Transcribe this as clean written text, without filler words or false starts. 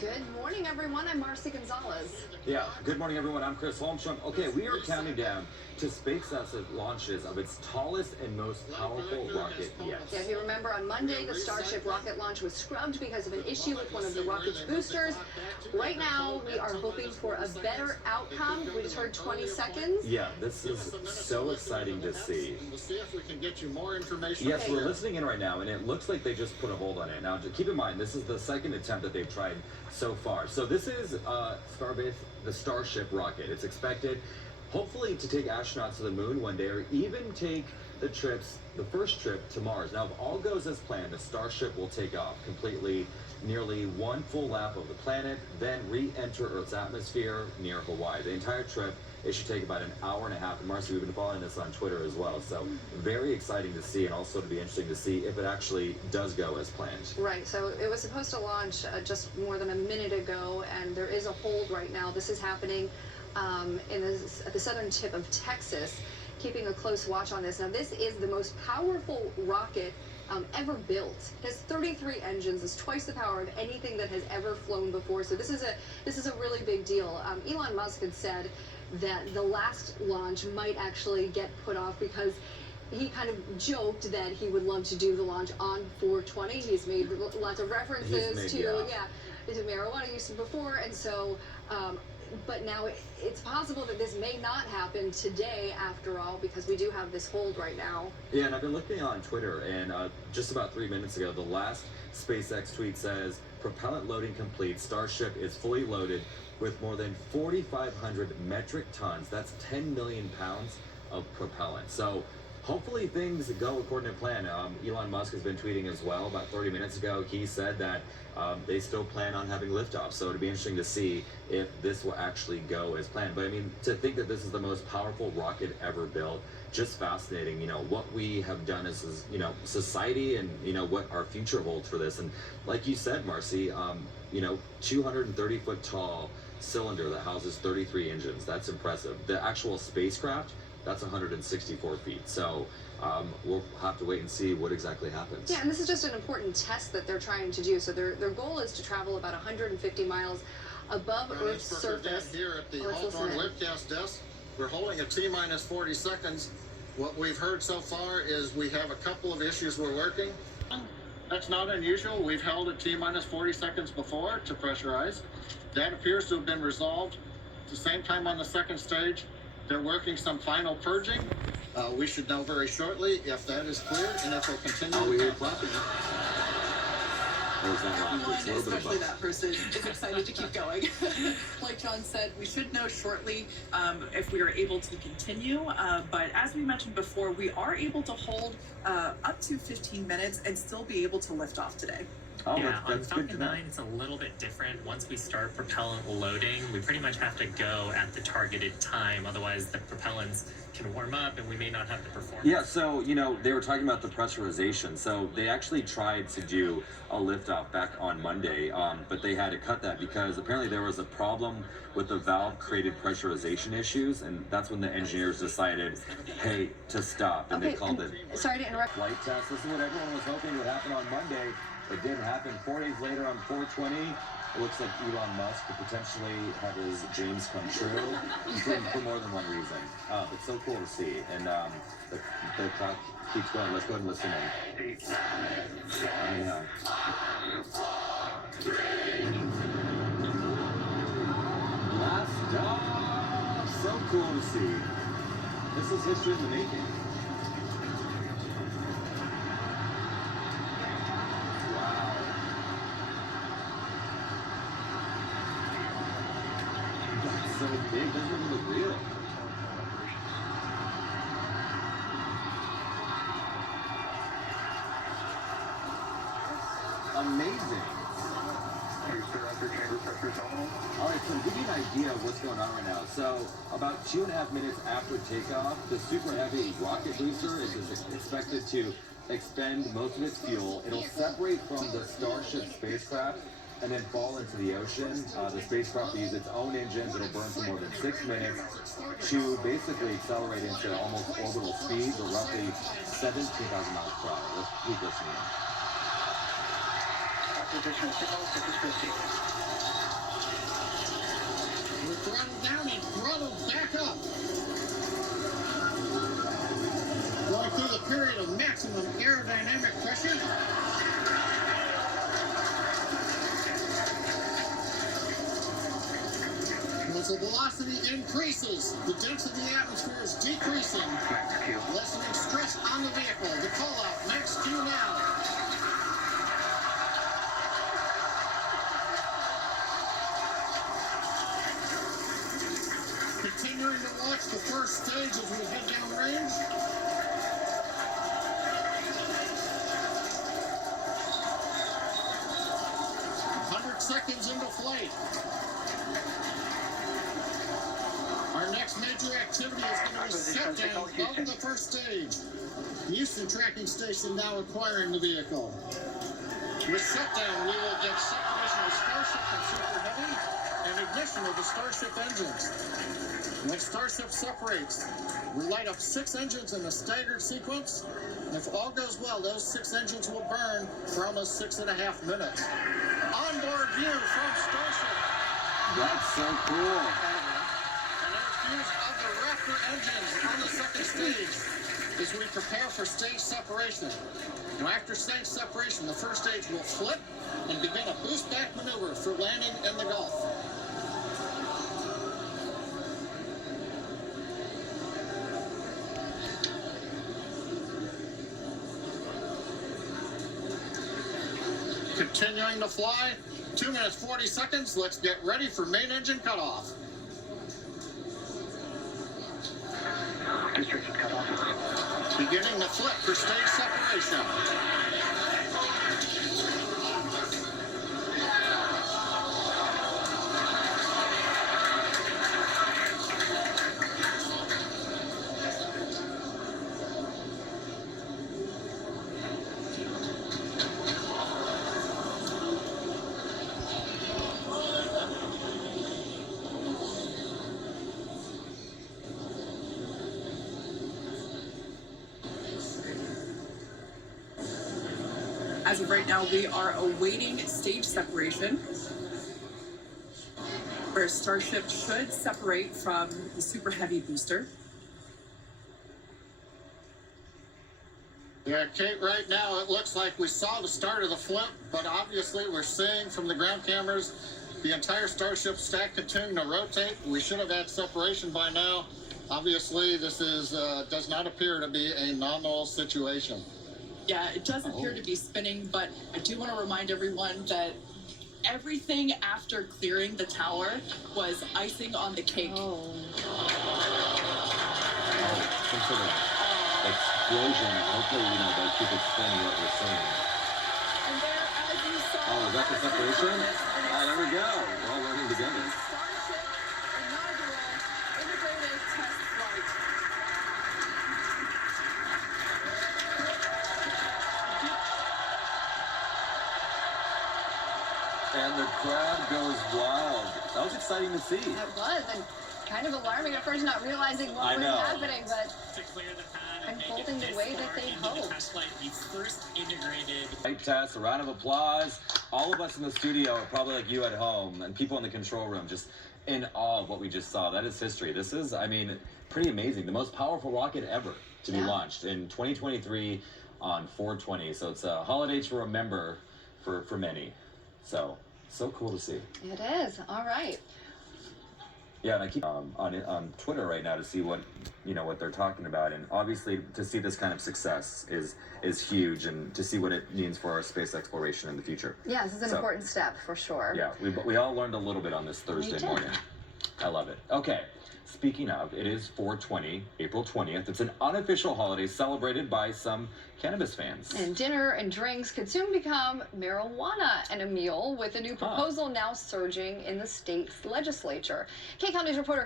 Good morning, everyone. I'm Marci Gonzalez. Yeah, good morning, everyone. I'm Chris Holmstrom. Okay, we are counting down to SpaceX's launches of its tallest and most powerful rocket yet. Yeah, if you remember, on Monday, the Starship rocket launch was scrubbed because of an issue with one of the rocket's boosters. Right now, we are hoping for a better outcome. We just heard 20 seconds. Yeah, this is so exciting to see. We'll see if we can get you more information. Yes, we're listening in right now, and it looks like they just put a hold on it. Now, keep in mind, this is the second attempt that they've tried so far. So this is Starbase, the Starship rocket. It's expected, hopefully, to take astronauts to the moon one day, or even take the first trip to Mars. Now, if all goes as planned, the Starship will take off completely, nearly one full lap of the planet, then re-enter Earth's atmosphere near Hawaii. The entire trip, it should take about an hour and a half. And Marci, we've been following this on Twitter as well. So very exciting to see, and also to be interesting to see if it actually does go as planned. Right. So it was supposed to launch just more than a minute ago, and there is a hold right now. This is happening at the southern tip of Texas, keeping a close watch on this. Now, this is the most powerful rocket ever built. It has 33 engines. It's twice the power of anything that has ever flown before. So this is a really big deal. Elon Musk had said that the last launch might actually get put off because he kind of joked that he would love to do the launch on 420. He's made lots of references to marijuana use before, and so but now it's possible that this may not happen today after all, because we do have this hold right now. Yeah, and I've been looking on Twitter, and just about 3 minutes ago, the last SpaceX tweet says, propellant loading complete, Starship is fully loaded with more than 4,500 metric tons. That's 10 million pounds of propellant. So hopefully things go according to plan. Elon Musk has been tweeting as well. About 30 minutes ago, he said that they still plan on having liftoff. So it'll be interesting to see if this will actually go as planned. But I mean, to think that this is the most powerful rocket ever built, just fascinating. You know, what we have done as society, and what our future holds for this. And like you said, Marci, 230-foot tall cylinder that houses 33 engines. That's impressive. The actual spacecraft, that's 164 feet. So we'll have to wait and see what exactly happens. Yeah, and this is just an important test that they're trying to do. So their goal is to travel about 150 miles above Earth's surface. Here at the Hawthorne webcast desk, we're holding a T-minus 40 seconds. What we've heard so far is we have a couple of issues we're working. That's not unusual. We've held a T-minus 40 seconds before to pressurize. That appears to have been resolved. At the same time on the second stage, they're working some final purging. We should know very shortly if that is clear and if we'll continue. Oh, we hear clapping. Especially that person is excited to keep going. Like John said, we should know shortly if we are able to continue. But as we mentioned before, we are able to hold up to 15 minutes and still be able to lift off today. Oh, yeah, on Falcon 9, it's a little bit different. Once we start propellant loading, we pretty much have to go at the targeted time. Otherwise, the propellants can warm up and we may not have the performance. Yeah, so, they were talking about the pressurization. So they actually tried to do a liftoff back on Monday, but they had to cut that because apparently there was a problem with the valve-created pressurization issues, and that's when the engineers decided, hey, to stop, and they called it Sorry to interrupt. Flight test. This is what everyone was hoping would happen on Monday. It didn't happen. 4 days later on 420, it looks like Elon Musk could potentially have his dreams come true for more than one reason. It's so cool to see. And the clock keeps going. Let's go ahead and listen in. Blast off! So cool to see. This is history in the making. So big, doesn't even look real. Amazing. All right, so to give you an idea of what's going on right now, so about 2.5 minutes after takeoff, the Super Heavy rocket booster is expected to expend most of its fuel. It'll separate from the Starship spacecraft and then fall into the ocean. The spacecraft will use its own engines. It'll burn for more than 6 minutes to basically accelerate into almost orbital speeds, or roughly 17,000 miles per hour. Let's keep listening. Acquisition signal 650. period of maximum aerodynamic pressure. As the velocity increases, the density of the atmosphere is decreasing, lessening stress on the vehicle. The call-out, max Q now. Continuing to watch the first stage as we head downrange. Seconds into flight. Our next major activity is going to be set down of the first stage. Houston tracking station now acquiring the vehicle. With shutdown, we will get separation of Starship and Super Heavy and ignition of the Starship engines. When Starship separates, we light up 6 engines in a staggered sequence. And if all goes well, those 6 engines will burn for almost 6.5 minutes. Onboard view from Starship. That's so cool. And there's views of the Raptor engines on the second stage as we prepare for stage separation. Now after stage separation, the first stage will flip and begin a boost back maneuver for landing in the Gulf. Continuing to fly, 2 minutes 40 seconds. Let's get ready for main engine cutoff. Restriction cutoff. Beginning the flip for stage separation. As of right now, we are awaiting stage separation, where Starship should separate from the Super Heavy booster. Yeah, Kate, right now it looks like we saw the start of the flip, but obviously we're seeing from the ground cameras the entire Starship stack continuing to rotate. We should have had separation by now. Obviously, this is does not appear to be a nominal situation. Yeah, it does appear to be spinning, but I do want to remind everyone that everything after clearing the tower was icing on the cake. Oh. Some sort of explosion. Hopefully, they'll keep it spinning what we're seeing. And there, as you saw, Oh, is that the separation? There we go. We're all learning together. Starship inaugural integrated test flight. And the crowd goes wild. That was exciting to see. It was, and kind of alarming at first, not realizing what was happening, but To clear the pad and unfolding make it the way this that far they into the hoped. test flight, the first integrated Flight test, a round of applause. All of us in the studio are probably like you at home, and people in the control room just in awe of what we just saw. That is history. This is, pretty amazing. The most powerful rocket ever to be launched in 2023 on 4/20. So it's a holiday to remember for many. So cool to see. it is. All right. Yeah, and I keep on Twitter right now to see what they're talking about, and obviously to see this kind of success is huge, and to see what it means for our space exploration in the future. Yeah, this is an important step for sure. Yeah, we all learned a little bit on this Thursday did. morning. I love it. Okay, speaking of, it is 4/20, April 20th. It's an unofficial holiday celebrated by some cannabis fans. And dinner and drinks could soon become marijuana and a meal, with a new proposal now surging in the state's legislature. K County's reporter